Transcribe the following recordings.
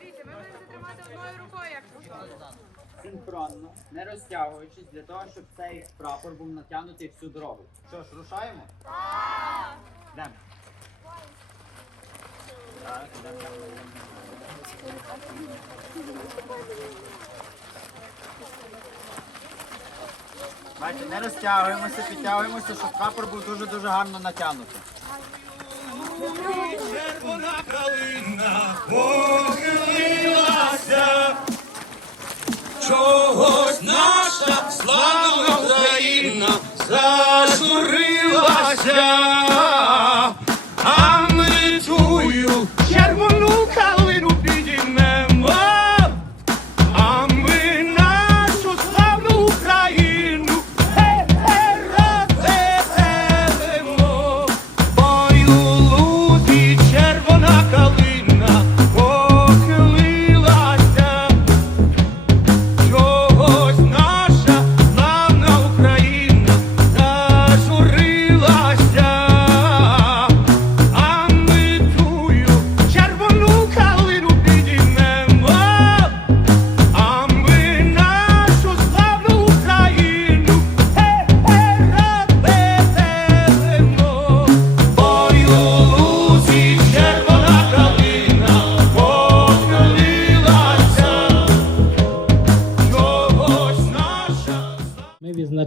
Дивіться, ми будемо тримати одною рукою, як. Синхронно, не розтягуючись, для того, щоб цей прапор був натягнутий всю дорогу. Що ж, рушаємо? Так! Йдемо. Так, йдемо, йдемо, йдемо. Бачите, не розтягуємося, підтягуємося, щоб прапор був дуже-дуже гарно натягнутий. Червона калина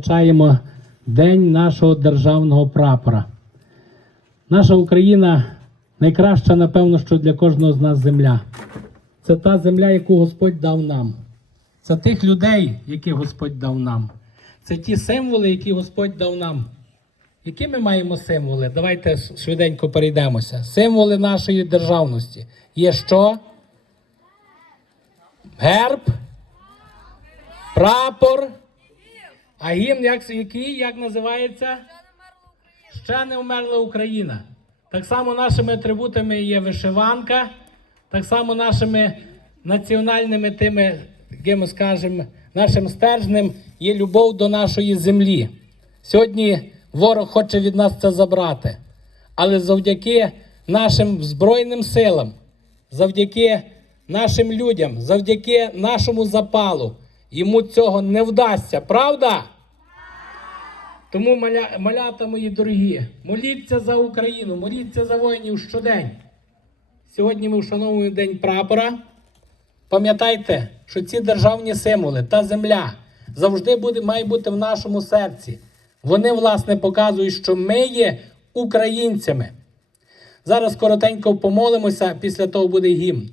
відзначаємо День нашого державного прапора. Наша Україна найкраща, напевно, що для кожного з нас земля. Це та земля, яку Господь дав нам. Це тих людей, які Господь дав нам. Це ті символи, які Господь дав нам. Які ми маємо символи? Давайте швиденько перейдемося. Символи нашої державності. Є що? Герб, прапор. А гімн як, який, як називається? Ще не вмерла Україна. Так само нашими атрибутами є вишиванка, так само нашими національними тими, як ми скажемо, нашим стержнем є любов до нашої землі. Сьогодні ворог хоче від нас це забрати. Але завдяки нашим Збройним силам, завдяки нашим людям, завдяки нашому запалу, йому цього не вдасться, правда? Тому, маля, малята мої дорогі, моліться за Україну, моліться за воїнів щодень. Сьогодні ми вшановуємо День прапора. Пам'ятайте, що ці державні символи та земля завжди буде, має бути в нашому серці. Вони, власне, показують, що ми є українцями. Зараз коротенько помолимося, після того буде гімн.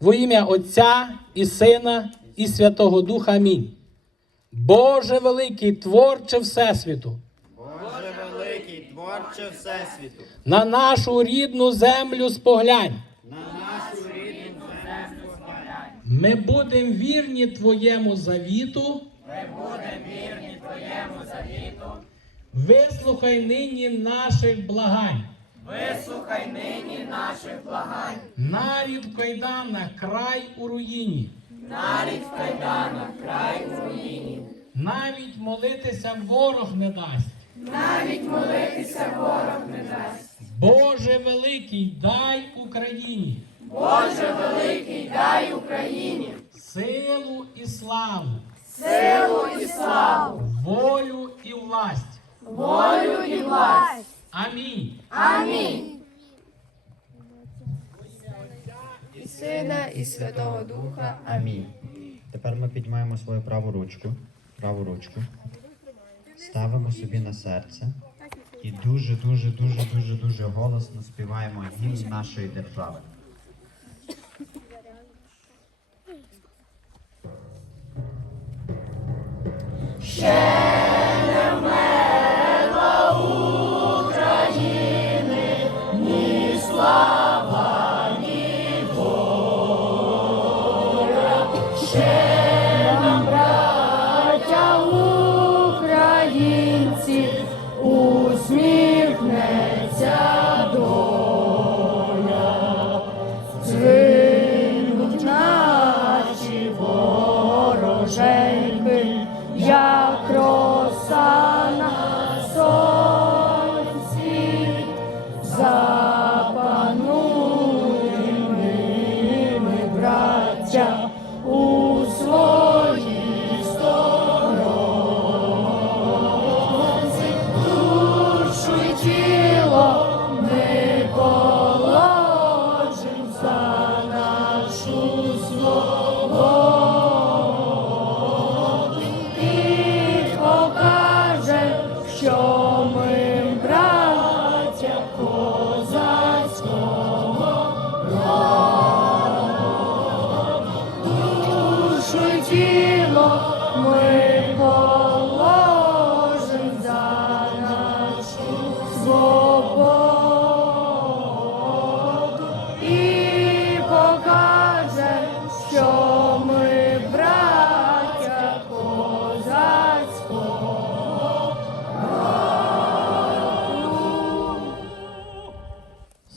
Во ім'я Отця і Сина і Святого Духа. Амінь. Боже великий, творче Всесвіту, Боже великий, творче Всесвіту, на нашу рідну землю споглянь. на нашу рідну землю спалянь. Ми будемо вірні Твоєму завіту. Ми будемо вірні Твоєму завіту. Вислухай нині наших благань. Вислухай нині наших благань. Нарід в кайданах, край у руїні. Нарід в кайданах, край у руїні. Навіть молитися ворог не дасть. Навіть молитися ворог не дасть. Боже великий, дай Україні. Боже Силу і славу. Силу і славу. Волю і власть. Волю і власть. Амінь. І Сина, і Святого Духа. Амінь. Тепер ми піднімаємо свою праву ручку, праву ручку, ставимо собі на серце і дуже, дуже, дуже, дуже, дуже голосно співаємо гімн нашої держави. Браття що ми браття козацького роду.